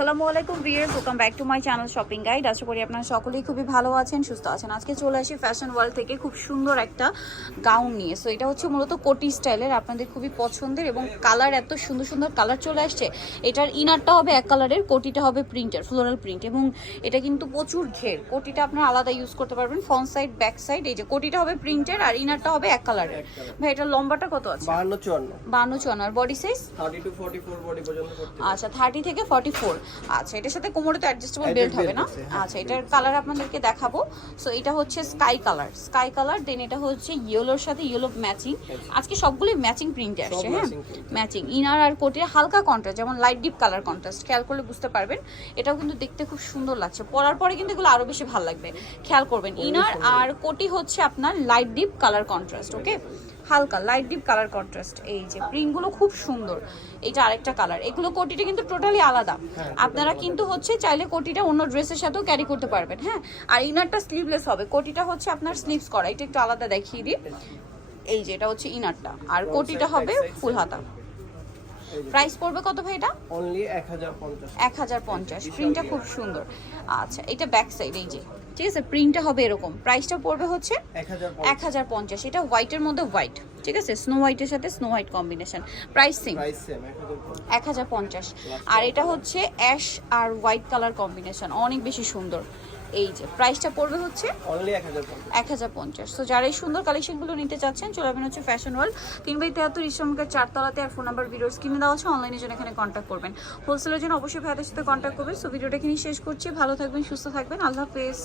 আসসালামু আলাইকুম viewers welcome back to my channel shopping guide আশা করি আপনারা সকলেই খুবই ভালো আছেন সুস্থ আছেন। আজকে চলে আসি ফ্যাশন ওয়ার্ল্ড থেকে খুব সুন্দর একটা গাউন নিয়ে। সো এটা হচ্ছে মূলত কোটি স্টাইলের আপনাদের খুবই পছন্দের এবং কালার এত সুন্দর সুন্দর কালার চলে আসছে। এটার ইনারটা হবে এক কালারের কোটিটা হবে প্রিন্টার ফ্লোরাল প্রিন্ট এবং এটা কিন্তু প্রচুর ঘের। কোটিটা আপনারা আলাদা ইউজ করতে পারবেন ফ্রন্ট সাইড ব্যাক সাইড এই যে কোটিটা হবে প্রিন্টের আর ইনারটা হবে এক কালারের ভাই এটার লম্বাটা কত আছে? বাহান্ন চুয়ান্ন। বান্ন চুয়ান্ন। আর body size thirty to forty four body পর্যন্ত আচ্ছা থার্টি থেকে ফর্টি ফোর আচ্ছা এটার সাথে কোমরে তো অ্যাডজাস্টেবল বেল্ট হবে না? হ্যাঁ। আচ্ছা এটার কালার আপনাদেরকে দেখাবো। সো এটা হচ্ছে sky colour sky colour then এটা হচ্ছে ইয়েলোর সাথে ইয়েলো ম্যাচিং আজকে সবগুলোই ম্যাচিং প্রিন্টে আসছে হ্যাঁ? ম্যাচিং ইনার আর কোটের হালকা কন্ট্রাস্ট যেমন লাইট ডিপ কালার কন্ট্রাস্ট খেয়াল করলে বুঝতে পারবেন। এটাও কিন্তু দেখতে খুব সুন্দর লাগছে। পরার পরে কিন্তু এগুলো আরও বেশি ভালো লাগবে। খেয়াল করবেন ইনার আর কোটি হচ্ছে আপনার light deep colour contrast okay হালকা লাইট ডিপ কালার কন্ট্রাস্ট এই যে প্রিন্টগুলো খুব সুন্দর। এটা আরেকটা কালার এগুলো কোটিটা কিন্তু টোটালি আলাদা। আপনারা কিন্তু হচ্ছে চাইলে কোটিটা অন্য ড্রেসের সাথেও ক্যারি করতে পারবেন হ্যাঁ? আর ইনারটা স্লিভলেস হবে। কোটিটা হচ্ছে আপনার স্লিভস করা। এটা একটু আলাদা দেখিয়ে দিই। এই যে এটা হচ্ছে ইনারটা আর কোটিটা হবে ফুল হাতা প্রাইস পড়বে কত ভাই এটা? অনলি এক হাজার পঞ্চাশ। এক হাজার পঞ্চাশ। প্রিন্টটা খুব সুন্দর। আচ্ছা এটা ব্যাক সাইড এই যে। ঠিক আছে প্রিন্টটা হবে এরকম। প্রাইসটা পড়বে হচ্ছে এক হাজার এক হাজার পঞ্চাশ। এটা হোয়াইটের মধ্যে হোয়াইট ঠিক আছে স্নো হোয়াইটের সাথে snow white combination price same এক হাজার পঞ্চাশ। আর এটা হচ্ছে অ্যাশ আর হোয়াইট কালার কম্বিনেশন অনেক বেশি সুন্দর। এই যে প্রাইসটা পড়বে হচ্ছে এক হাজার পঞ্চাশ। তো যারা এই সুন্দর কালেকশনগুলো নিতে চাচ্ছেন চলে হচ্ছে ফ্যাশন ওয়ার্ল্ড তিন বাই তেহাত্তর ইসলামকের চারতলাতে আর ফোন নাম্বার ভিডিওস কিনে দেওয়া আছে অনলাইনের জন্য এখানে কন্ট্যাক্ট করবেন। হোলসেলের জন্য অবশ্যই ভাইদের সাথে কন্ট্যাক্ট করবেন। সো ভিডিওটা এখানে শেষ করছি। ভালো থাকবেন, সুস্থ থাকবেন। আল্লাহ হাফেজ।